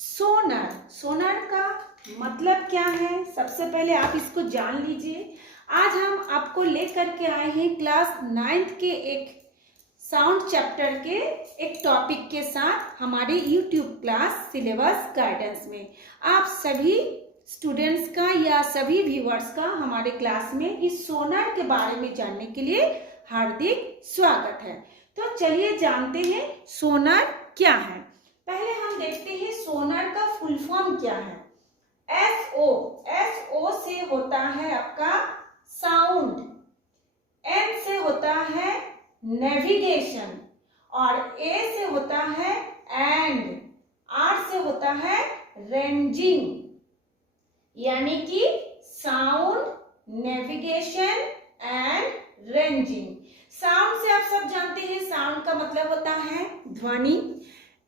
सोनार। सोनार का मतलब क्या है, सबसे पहले आप इसको जान लीजिए। आज हम आपको लेकर के आए हैं क्लास 9th के एक साउंड चैप्टर के एक टॉपिक के साथ हमारे यूट्यूब क्लास सिलेबस गाइडेंस में। आप सभी स्टूडेंट्स का या सभी व्यूअर्स का हमारे क्लास में इस सोनार के बारे में जानने के लिए हार्दिक स्वागत है। तो चलिए जानते हैं सोनार क्या है। पहले हम देखते हैं सोनार का फुल फॉर्म क्या है। एसओ से होता है आपका साउंड, एन से होता है नेविगेशन और ए से होता है एंड, आर से होता है रेंजिंग, यानी कि sound, navigation and ranging. Sound से आप सब जानते हैं, साउंड का मतलब होता है ध्वनि।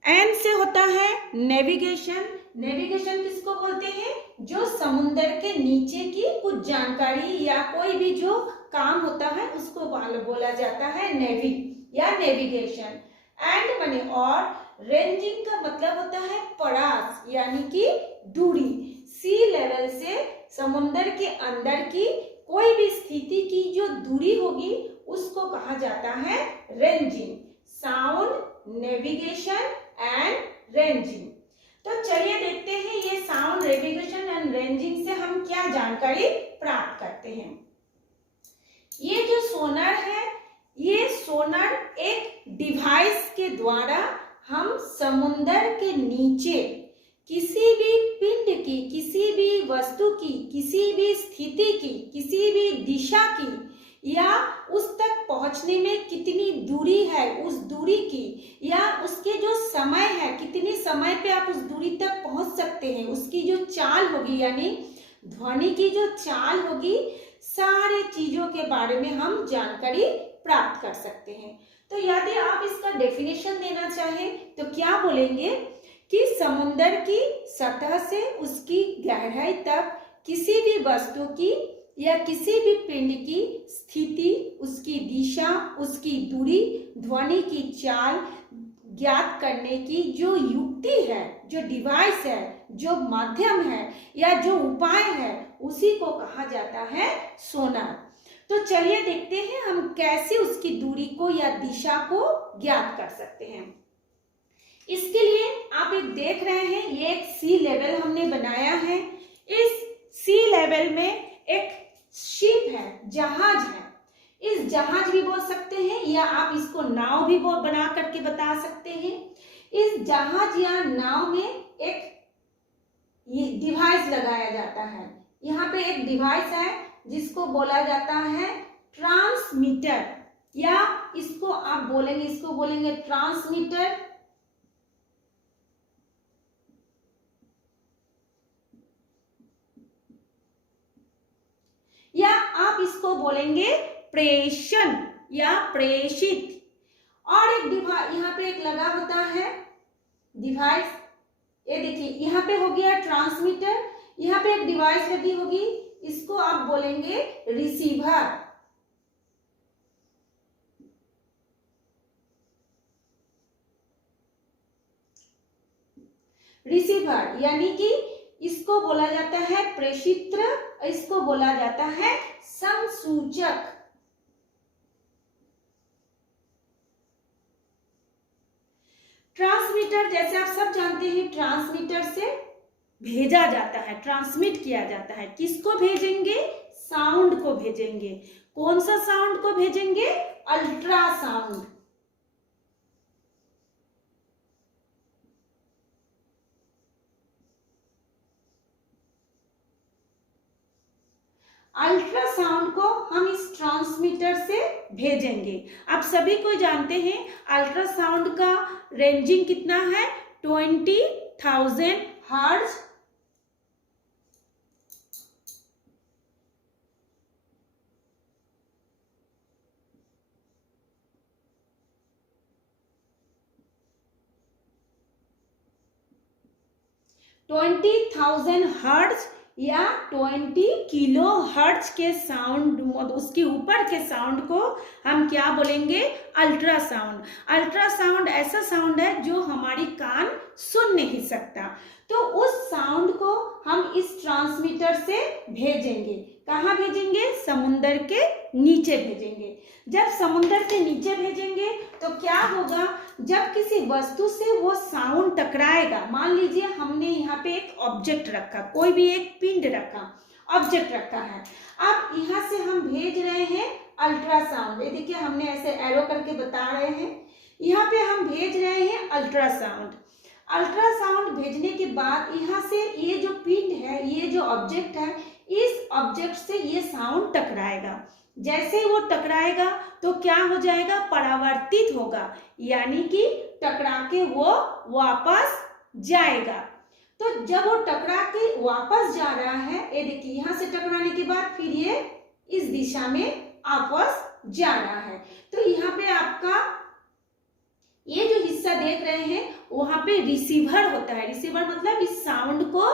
एन से होता है नेविगेशन। नेविगेशन किसको बोलते हैं? जो समुद्र के नीचे की कुछ जानकारी या कोई भी जो काम होता है उसको बोला जाता है नेवी या नेविगेशन। एंड माने और रेंजिंग का मतलब होता है परास, यानी कि दूरी। सी लेवल से समुद्र के अंदर की कोई भी स्थिति की जो दूरी होगी उसको कहा जाता है ranging. Sound, navigation and ranging. तो चलिए देखते हैं ये साउंड, नेविगेशन एंड रेंजिंग से हम क्या जानकारी प्राप्त करते हैं। ये जो सोनार है, ये सोनार एक डिवाइस के द्वारा हम समुद्र के नीचे किसी भी पिंड की, किसी भी वस्तु की, किसी भी स्थिति की, किसी भी दिशा की या उस तक पहुंचने में कितनी दूरी है उस दूरी की, या उसके जो समय है कितनी समय पे आप उस दूरी तक पहुंच सकते हैं, उसकी जो चाल होगी यानी ध्वनि की जो चाल होगी, सारे चीजों के बारे में हम जानकारी प्राप्त कर सकते हैं। तो यदि आप इसका डेफिनेशन देना चाहें तो क्या बोलेंगे कि समुद्र की सतह से उसकी गहराई तक किसी भी वस्तु की या किसी भी पिंड की स्थिति, उसकी दिशा, उसकी दूरी, ध्वनि की चाल ज्ञात करने की जो युक्ति है, जो डिवाइस है, जो माध्यम है या जो उपाय है, उसी को कहा जाता है सोनार। तो चलिए देखते हैं हम कैसे उसकी दूरी को या दिशा को ज्ञात कर सकते हैं। इसके लिए आप एक देख रहे हैं, ये एक सी लेवल हमने बनाया है। इस सी लेवल में एक शिप है, जहाज है। इस जहाज भी बोल सकते हैं या आप इसको नाव भी बना करके बता सकते हैं। इस जहाज या नाव में एक ये डिवाइस लगाया जाता है। यहाँ पे एक डिवाइस है जिसको बोला जाता है ट्रांसमीटर, या इसको आप बोलेंगे, इसको बोलेंगे ट्रांसमीटर, या आप इसको बोलेंगे प्रेषण या प्रेषित। और एक डिवाइस यहाँ पे एक लगा होता है डिवाइस, ये देखिए यहाँ पे हो गया ट्रांसमीटर, यहाँ पे एक डिवाइस लगी होगी, इसको आप बोलेंगे रिसीवर। रिसीवर यानी कि इसको बोला जाता है प्रेषित्र, इसको बोला जाता है संसूचक। ट्रांसमीटर जैसे आप सब जानते हैं, ट्रांसमीटर से भेजा जाता है, ट्रांसमिट किया जाता है। किसको भेजेंगे? साउंड को भेजेंगे। कौन सा साउंड को भेजेंगे? अल्ट्रासाउंड। अल्ट्रासाउंड को हम इस ट्रांसमीटर से भेजेंगे। आप सभी को जानते हैं अल्ट्रासाउंड का रेंजिंग कितना है? 20,000 हर्ट्ज। हर्ट्ज या 20 किलो हर्ट्ज के साउंड, उसके ऊपर के साउंड को हम क्या बोलेंगे? अल्ट्रासाउंड। अल्ट्रासाउंड ऐसा साउंड है जो हमारी कान सुन नहीं सकता। साउंड को हम इस ट्रांसमीटर से भेजेंगे। कहाँ भेजेंगे? समुंदर के नीचे भेजेंगे। जब समुंदर के नीचे भेजेंगे तो क्या होगा, जब किसी वस्तु से वो साउंड टकराएगा, मान लीजिए हमने यहाँ पे एक ऑब्जेक्ट रखा, कोई भी एक पिंड रखा, ऑब्जेक्ट रखा है, अब यहाँ से हम भेज रहे हैं अल्ट्रासाउंड। ये देखिए हमने ऐसे एरो करके बता रहे हैं, यहाँ पे हम भेज रहे हैं अल्ट्रासाउंड। अल्ट्रासाउंड भेजने के बाद यहाँ से ये जो पिंड है, ये जो ऑब्जेक्ट है, इस ऑब्जेक्ट से ये साउंड टकराएगा। जैसे ही वो टकराएगा तो क्या हो जाएगा? परावर्तित होगा, यानी कि टकरा के वो वापस जाएगा। तो जब वो टकरा के वापस जा रहा है, ये देखिए यहाँ से टकराने के बाद फिर ये इस दिशा में वापस जा रहा है। तो यहाँ पे आपका ये जो हिस्सा देख रहे हैं वहां पे रिसीवर होता है। रिसीवर मतलब इस साउंड को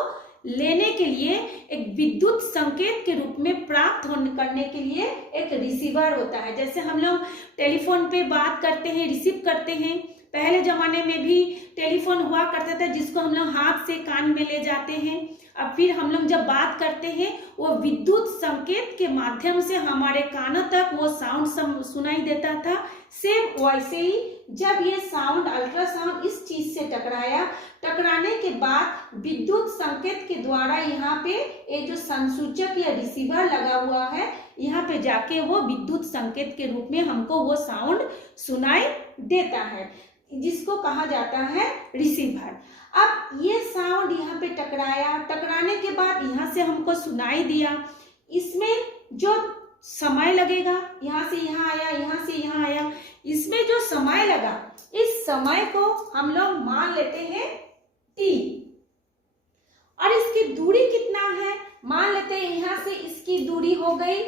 लेने के लिए एक विद्युत संकेत के रूप में प्राप्त करने के लिए एक रिसीवर होता है। जैसे हम लोग टेलीफोन पे बात करते हैं, रिसीव करते हैं, पहले जमाने में भी टेलीफोन हुआ करता था जिसको हम लोग हाथ से कान में ले जाते हैं। अब फिर हम लोग जब बात करते हैं वो विद्युत संकेत के माध्यम से हमारे कानों तक वो साउंड सुनाई देता था। सेम वैसे ही जब ये साउंड अल्ट्रासाउंड इस चीज से टकराया, टकराने के बाद विद्युत संकेत के द्वारा यहाँ पे ये जो संसूचक या रिसीवर लगा हुआ है, यहाँ पे जाके वो विद्युत संकेत के रूप में हमको वो साउंड सुनाई देता है, जिसको कहा जाता है रिसीवर। अब ये साउंड यहाँ पे टकराया, टकराने के बाद यहाँ से हमको सुनाई दिया, इसमें जो समय लगेगा, यहाँ से यहाँ आया, यहाँ से यहाँ आया, इसमें जो समय लगा, इस समय को हम लोग मान लेते हैं t। और इसकी दूरी कितना है? मान लेते हैं यहाँ से इसकी दूरी हो गई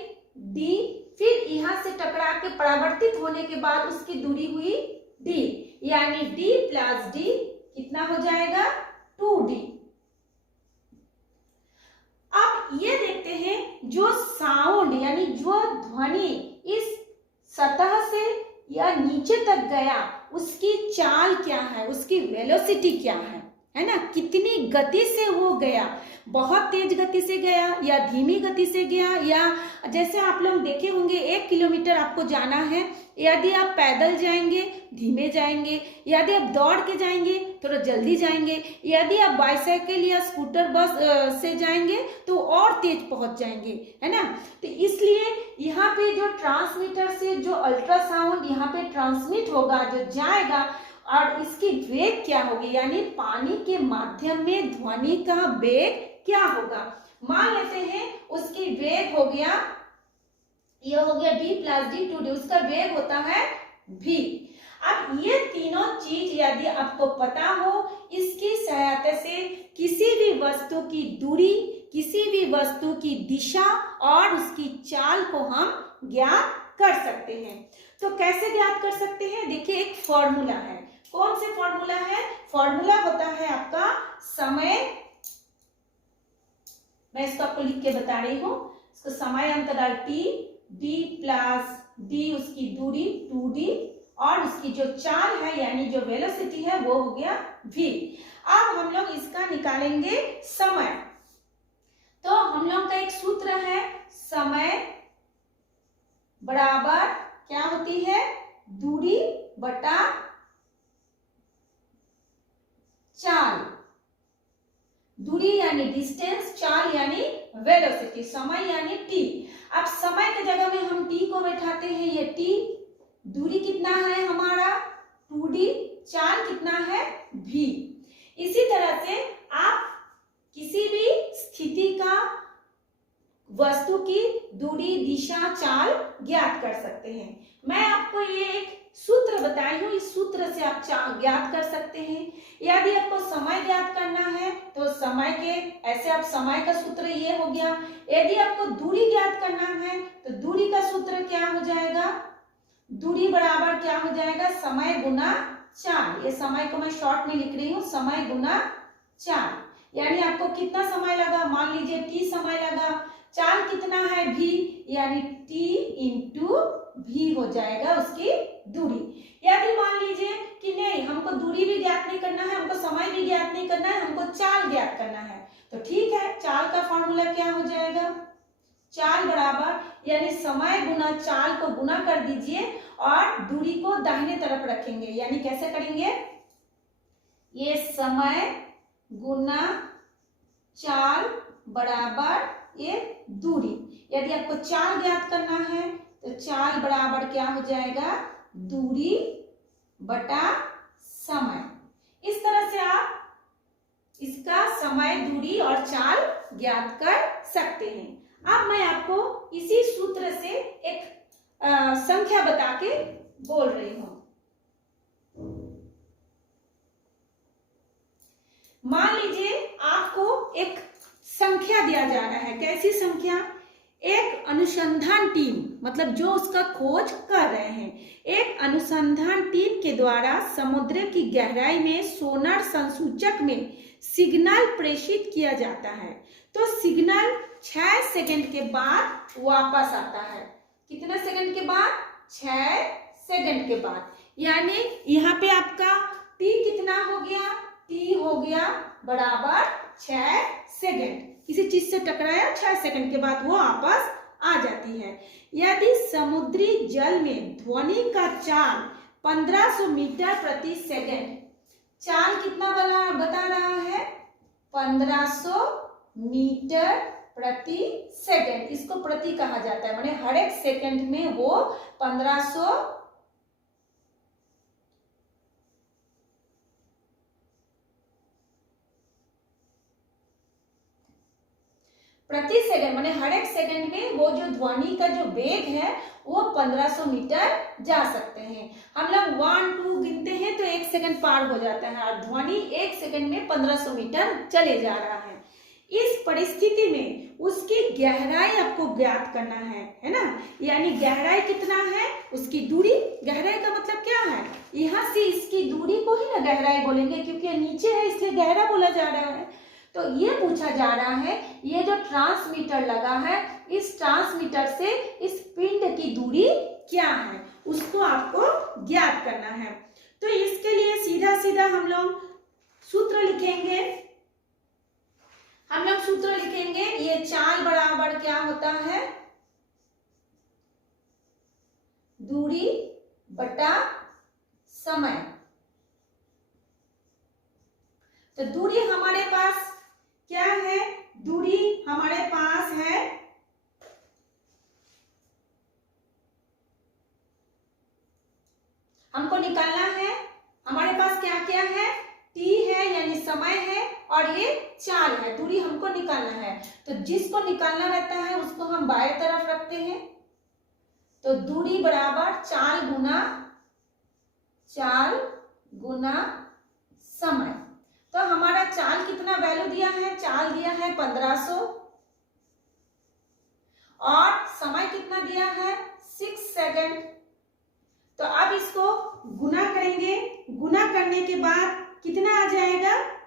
d, फिर यहाँ से टकरा के परावर्तित होने के बाद उसकी दूरी हुई d, यानी d प्लस d कितना हो जाएगा? 2d। अब ये देखते हैं जो साउंड यानी जो ध्वनि इस सतह से या नीचे तक गया, उसकी चाल क्या है, उसकी वेलोसिटी क्या है ना? कितनी गति से वो गया, बहुत तेज गति से गया या धीमी गति से गया, या जैसे आप लोग देखे होंगे 1 किलोमीटर आपको जाना है, यदि आप पैदल जाएंगे धीमे जाएंगे, यदि आप दौड़ के जाएंगे थोड़ा जल्दी जाएंगे, यदि आप बाइसाइकिल या स्कूटर बस से जाएंगे तो और तेज पहुंच जाएंगे, है ना? तो इसलिए यहाँ पे जो ट्रांसमीटर से जो अल्ट्रासाउंड यहाँ पे ट्रांसमिट होगा, जो जाएगा, और इसकी वेग क्या होगी, यानी पानी के माध्यम में ध्वनि का वेग क्या होगा। मान लेते हैं उसकी वेग हो गया, ये हो गया d प्लस d 2d, उसका वेग होता है v। अब ये तीनों चीज यदि आपको पता हो, इसकी सहायता से किसी भी वस्तु की दूरी, किसी भी वस्तु की दिशा और उसकी चाल को हम ज्ञात कर सकते हैं। तो कैसे ज्ञात कर सकते हैं? देखिए एक फॉर्मूला है। कौन से फॉर्मूला है? फॉर्मूला होता है आपका समय, मैं इसको आपको लिख के बता रही हूं, इसको समय अंतराल t, d प्लस d उसकी दूरी 2d, और उसकी जो चाल है यानी जो वेलोसिटी है वो हो गया v। अब हम लोग इसका निकालेंगे समय। तो हम लोग का एक सूत्र है, समय बराबर क्या होती है? दूरी बटा चाल। दूरी यानी डिस्टेंस, चाल यानी वेलोसिटी, समय यानी t। अब समय के जगह में हम t को बैठाते हैं, ये t, दूरी कितना है हमारा 2d, चाल कितना है v। इसी तरह से आप किसी भी स्थिति का, वस्तु की दूरी, दिशा, चाल ज्ञात कर सकते हैं। मैं आपको ये एक सूत्र बताई हूँ, इस सूत्र से आप ज्ञात कर सकते हैं। यदि आपको समय ज्ञात करना है तो समय के ऐसे आप समय का सूत्र ये हो गया। यदि आपको दूरी ज्ञात करना है तो दूरी का सूत्र क्या हो जाएगा? दूरी बराबर क्या हो जाएगा? समय गुना चाल। ये समय को मैं शॉर्ट में लिख रही हूँ, समय गुना चाल। यानी आपको कितना समय लगा? मान लीजिए t समय लगा, चाल कितना है v, यानी t इंटू v हो जाएगा उसकी दूरी। यदि मान लीजिए कि नहीं हमको दूरी भी ज्ञात नहीं करना है, हमको समय भी ज्ञात नहीं करना है, हमको चाल ज्ञात करना है, तो ठीक है, चाल का फॉर्मूला क्या हो जाएगा, चाल बराबर यानी समय गुना चाल को गुना कर दीजिए और दूरी को दाहिने तरफ रखेंगे, यानी कैसे करेंगे, ये समय गुना चाल बराबर ये दूरी। यदि आपको चाल ज्ञात करना है तो चाल बराबर क्या हो जाएगा, दूरी बटा समय। इस तरह से आप इसका समय, दूरी और चाल ज्ञात कर सकते हैं। अब मैं आपको इसी सूत्र से एक संख्या बता के बोल रही हूं। मान लीजिए आपको एक संख्या दिया जा रहा है, कैसी संख्या, एक अनुसंधान टीम, मतलब जो उसका खोज कर रहे हैं, एक अनुसंधान टीम के द्वारा समुद्र की गहराई में सोनार संसूचक में सिग्नल प्रेषित किया जाता है। तो सिग्नल 6 सेकंड के बाद वापस आता है। कितने सेकंड के बाद, 6 सेकंड के बाद। यानी यहाँ पे आपका टी कितना हो गया, टी हो गया बराबर 6 सेकंड। किसी चीज से टकराया, 6 सेकंड के बाद वो वापस आ जाती है। यदि समुद्री जल में ध्वनि का चाल 1500 मीटर प्रति सेकंड, चाल कितना बता रहा है, 1500 मीटर प्रति सेकंड। इसको प्रति कहा जाता है, माने हर एक सेकंड में वो 1500 प्रति सेकंड, माने हर एक सेकंड में वो जो ध्वनि का जो वेग है वो 1500 मीटर जा सकते हैं। हम लोग 1 2 गिनते हैं तो 1 सेकंड पार हो जाता है और ध्वनि 1 सेकंड में 1500 मीटर चले जा रहा है। इस परिस्थिति में उसकी गहराई आपको ज्ञात करना है ना, यानी गहराई कितना है, उसकी दूरी। गहराई का मतलब क्या है, यहाँ से इसकी दूरी को ही ना गहराई बोलेंगे, क्योंकि नीचे है इसलिए गहरा बोला जा रहा है। तो ये पूछा जा रहा है, ये जो ट्रांसमीटर लगा है, इस ट्रांसमीटर से इस पिंड की दूरी क्या है, उसको आपको ज्ञात करना है। तो इसके लिए सीधा सीधा हम लोग सूत्र लिखेंगे। ये चाल बराबर क्या होता है, दूरी बटा समय। तो दूरी हमारे पास क्या है, दूरी हमारे पास है हमको निकालना है, हमारे पास क्या क्या है, टी है यानी समय है और ये चाल है, दूरी हमको निकालना है। तो जिसको निकालना रहता है उसको हम बाएं तरफ रखते हैं। तो दूरी बराबर चाल गुना समय। तो हमारा चाल कितना वैल्यू दिया है, चाल दिया है 1500 और समय कितना दिया है, 6 सेकंड। तो अब इसको गुना करेंगे, गुना करने के बाद कितना आ जाएगा,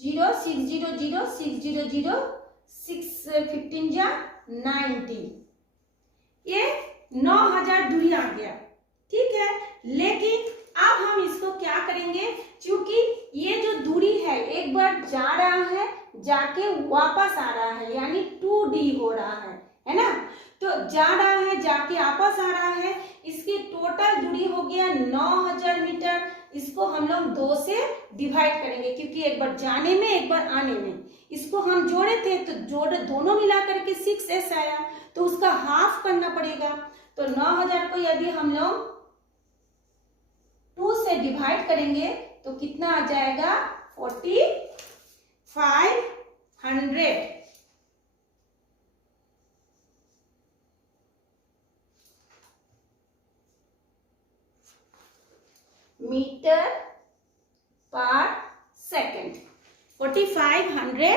0 6 0 0 6 0 0 6 15 जा 90, ये 9000 दूरी आ गया। ठीक है, लेकिन अब हम इसको क्या करेंगे, क्योंकि ये जो दूरी है एक बार जा रहा है जाके वापस आ रहा है, यानी 2D हो रहा है ना। तो जा रहा है जाके वापस आ रहा है, इसकी टोटल दूरी हो गया 9000 मीटर। इसको हम लोग 2 से डिवाइड करेंगे, क्योंकि एक बार जाने में एक बार आने में, इसको हम जोड़े थे तो जोड़े दोनों मिला करके 6s आया, तो उसका हाफ करना पड़ेगा। तो 9000 को यदि हम लोग 2 से डिवाइड करेंगे तो कितना आ जाएगा, 4500 मीटर पर सेकंड। 4500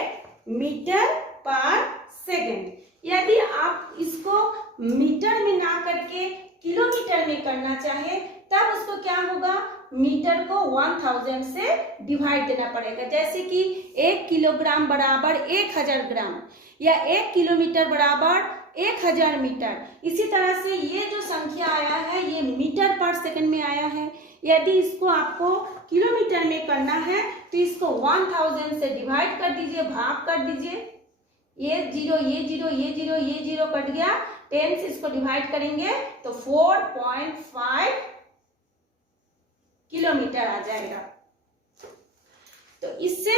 मीटर पर सेकंड। यदि आप इसको मीटर में ना करके किलोमीटर में करना चाहे तब उसको क्या होगा, मीटर को 1000 से डिवाइड देना पड़ेगा। जैसे कि 1 किलोग्राम बराबर 1000 ग्राम या 1 किलोमीटर बराबर 1000 मीटर। इसी तरह से ये जो संख्या आया है ये मीटर पर सेकंड में आया है, यदि इसको आपको किलोमीटर में करना है तो इसको 1000 से डिवाइड कर दीजिए, भाग कर दीजिए। ये जीरो ये जीरो ये जीरो ये जीरो कट गया, 10 से इसको डिवाइड करेंगे तो 4.5 किलोमीटर आ जाएगा। तो इससे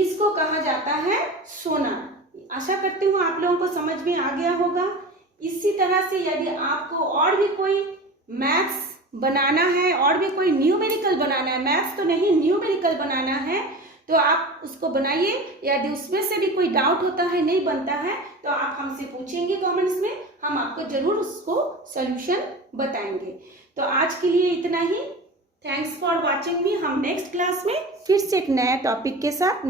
इसको कहा जाता है सोना। आशा करती हूँ आप लोगों को समझ में आ गया होगा। इसी तरह से यदि आपको और भी कोई मैथ्स बनाना है, और भी कोई न्यूमेरिकल बनाना है, मैथ्स तो नहीं न्यूमेरिकल बनाना है, तो आप उसको बनाइए। यदि उसमें से भी कोई डाउट होता है, नहीं बनता है, तो आप हमसे पूछेंगे कमेंट्स में, हम आपको जरूर उसको सॉल्यूशन बताएंगे। तो आज के लिए इतना ही। Thanks for watching me. हम नेक्स्ट क्लास में फिर से एक नया टॉपिक के साथ